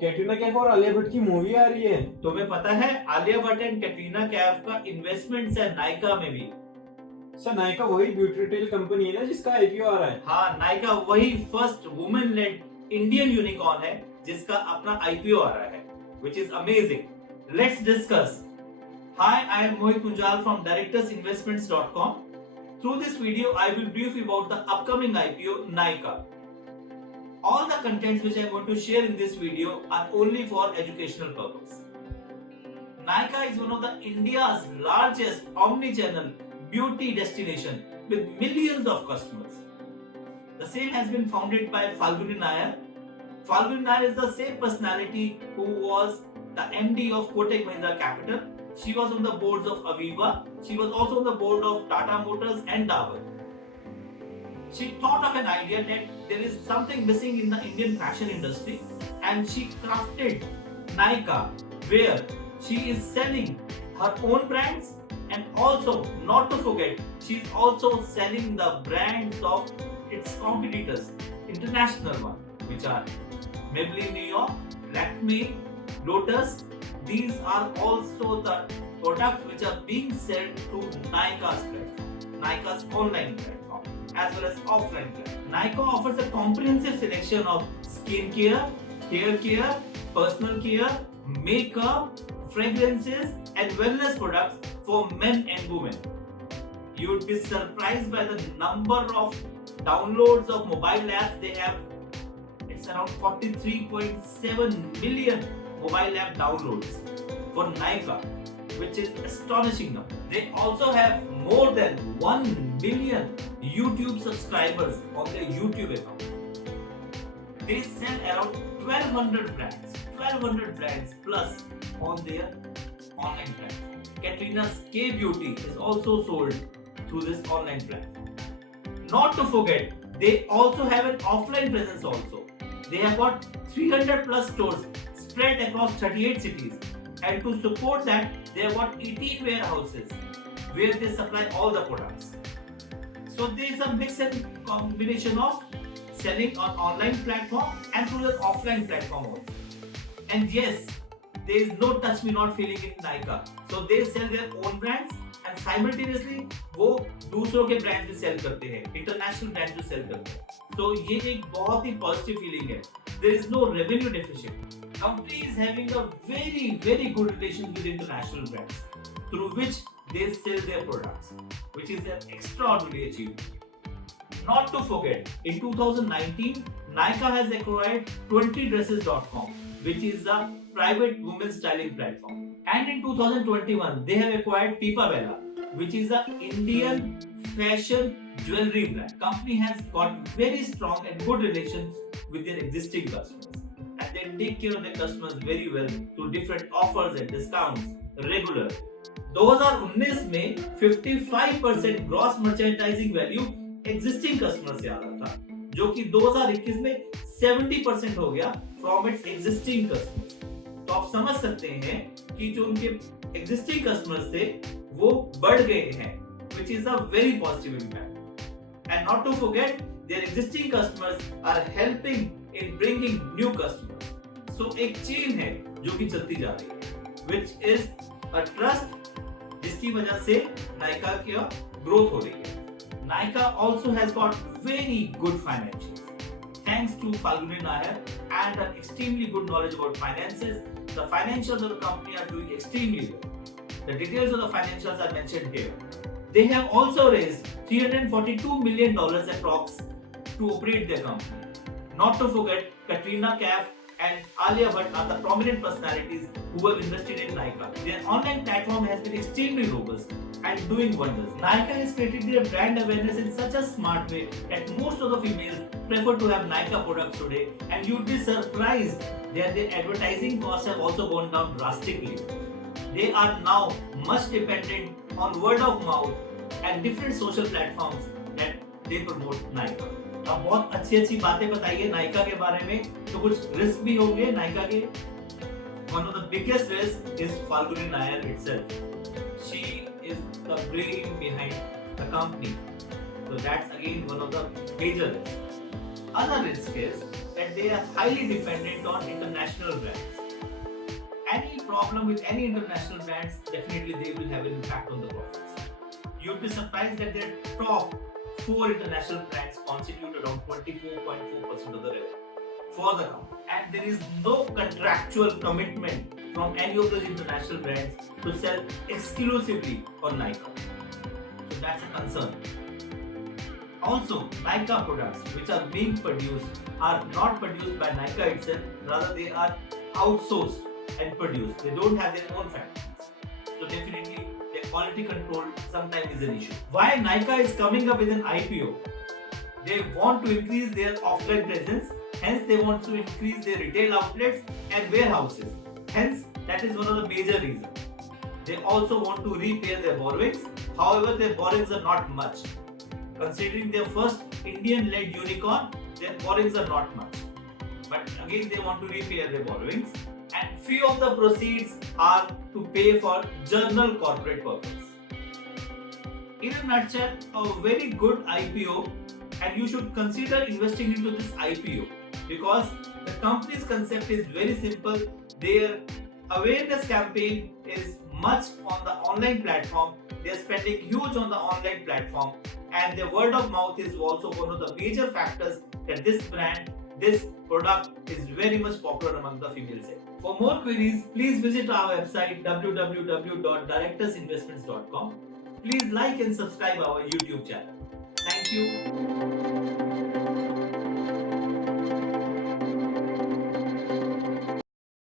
कैटरीना कैफ और आलिया भट्ट की मूवी आ रही है। तुम्हें पता है आलिया भट्ट एंड कैटरीना कैफ का इन्वेस्टमेंट है नायका में भी। सर नायका वही ब्यूटी रिटेल कंपनी है ना जिसका आईपीओ आ रहा है। हाँ, नायका वही first women lead Indian unicorn है जिसका अपना आईपीओ आ रहा है, which is amazing. Let's discuss. Hi, I am Mohit Kunjal from directorsinvestments.com. Through this video, I will brief you about the upcoming IPO Nykaa. All the contents which I am going to share in this video are only for educational purpose. Nykaa is one of the India's largest omni-channel beauty destination with millions of customers. The same has been founded by Falguni Nayar. Falguni Nayar is the same personality who was the MD of Kotak Mahindra Capital. She was on the boards of Aviva. She was also on the board of Tata Motors and Dabur. She thought of an idea that there is something missing in the Indian fashion industry and she crafted Nykaa, where she is selling her own brands and also, not to forget, she is also selling the brands of its competitors, international ones, which are Maybelline New York, Lakme, Lotus. These are also the products which are being sold through Nykaa's platform, Nykaa's online platform, as well as offline platform. Nykaa offers a comprehensive selection of skincare, hair care, personal care, makeup, fragrances, and wellness products for men and women. You would be surprised by the number of downloads of mobile apps they have. It's around 43.7 million mobile app downloads for Nykaa, which is astonishing number. They also have more than 1 billion YouTube subscribers on their YouTube account. They sell around 1200 brands plus on their online platform. Katrina's K Beauty is also sold through this online platform. Not to forget, they also have an offline presence also. They have got 300 plus stores spread across 38 cities, and to support that, they have got 18 warehouses where they supply all the products. So there is a mix and combination of selling on online platform and through the offline platform also. And yes, there is no touch me not feeling in Nykaa. So they sell their own brands and simultaneously वो दूसरों के brand भी cell करते हैं, international brand भी cell करते हैं. तो ये एक बहुत ही पॉजिटिव फीलिंग है. There is no revenue deficit. Company is having a very good relation with international brands through which they sell their products, which is an extraordinary achievement. Not to forget, in 2019, Nykaa has acquired 20dresses.com, which is a private women's styling platform. And in 2021, they have acquired Pipa Bella, which is an Indian fashion jewelry brand. Company has got very strong and good relations with their existing customers. And they take care of their customers very well through different offers and discounts regularly. 2019 में 55% gross merchandising value existing customer से आ रहा था, जो कि 2021 में 70% हो गया from its existing customers. तो आप समझ सकते हैं कि जो उनके एग्जिस्टिंग कस्टमर्स थे वो बढ़ गए हैं, which is a very positive impact. And not to forget, their existing customers are helping in bringing new customers. So एक चेन है जो कि चलती जा रही है, which is a trust, जिसकी वजह से Nykaa की ग्रोथ हो रही है. Nykaa also has got very good financials. Thanks to Falguni Nayar and her extremely good knowledge about finances, the financials of the company are doing extremely well. The details of the financials are mentioned here. They have also raised $342 million approx to operate their company. Not to forget, Katrina Kaif and Alia Bhatt are the prominent personalities who have invested in Nykaa. Their online platform has been extremely robust and doing wonders. Nykaa has created their brand awareness in such a smart way that most of the females prefer to have Nykaa products today, and you'd be surprised that their advertising costs have also gone down drastically. They are now much dependent on word of mouth and different social platforms that they promote Nykaa. अब बहुत अच्छी बातें बताइए Nykaa के बारे में, तो कुछ रिस्क भी होंगे Nykaa के. One of the biggest risks is Falguni Nayar itself. She is the brain behind the company. So that's again one of the major risks. Other risk is that they are highly dependent on international brands. problem with any international brands, definitely they will have an impact on the profits. You'd be surprised that their top 4 international brands constitute around 24.4% of the revenue for the company. And there is no contractual commitment from any of those international brands to sell exclusively on Nykaa. So that's a concern. Also, Nykaa products which are being produced are not produced by Nykaa itself, rather they are outsourced and produced. They don't have their own factories. So definitely their quality control sometimes is an issue. Why Nykaa is coming up with an IPO? They want to increase their offline presence, hence they want to increase their retail outlets and warehouses. Hence, that is one of the major reasons. They also want to repay their borrowings. However, their borrowings are not much. Considering their first Indian-led unicorn, their borrowings are not much. But again, they want to repay their borrowings, and few of the proceeds are to pay for general corporate purpose. In a nutshell, a very good IPO, and you should consider investing into this IPO because the company's concept is very simple. Their awareness campaign is much on the online platform. They are spending huge on the online platform, and their word of mouth is also one of the major factors that this brand, this product is very much popular among the female set. For more queries, please visit our website www.directorsinvestments.com. Please like and subscribe our YouTube channel. Thank you.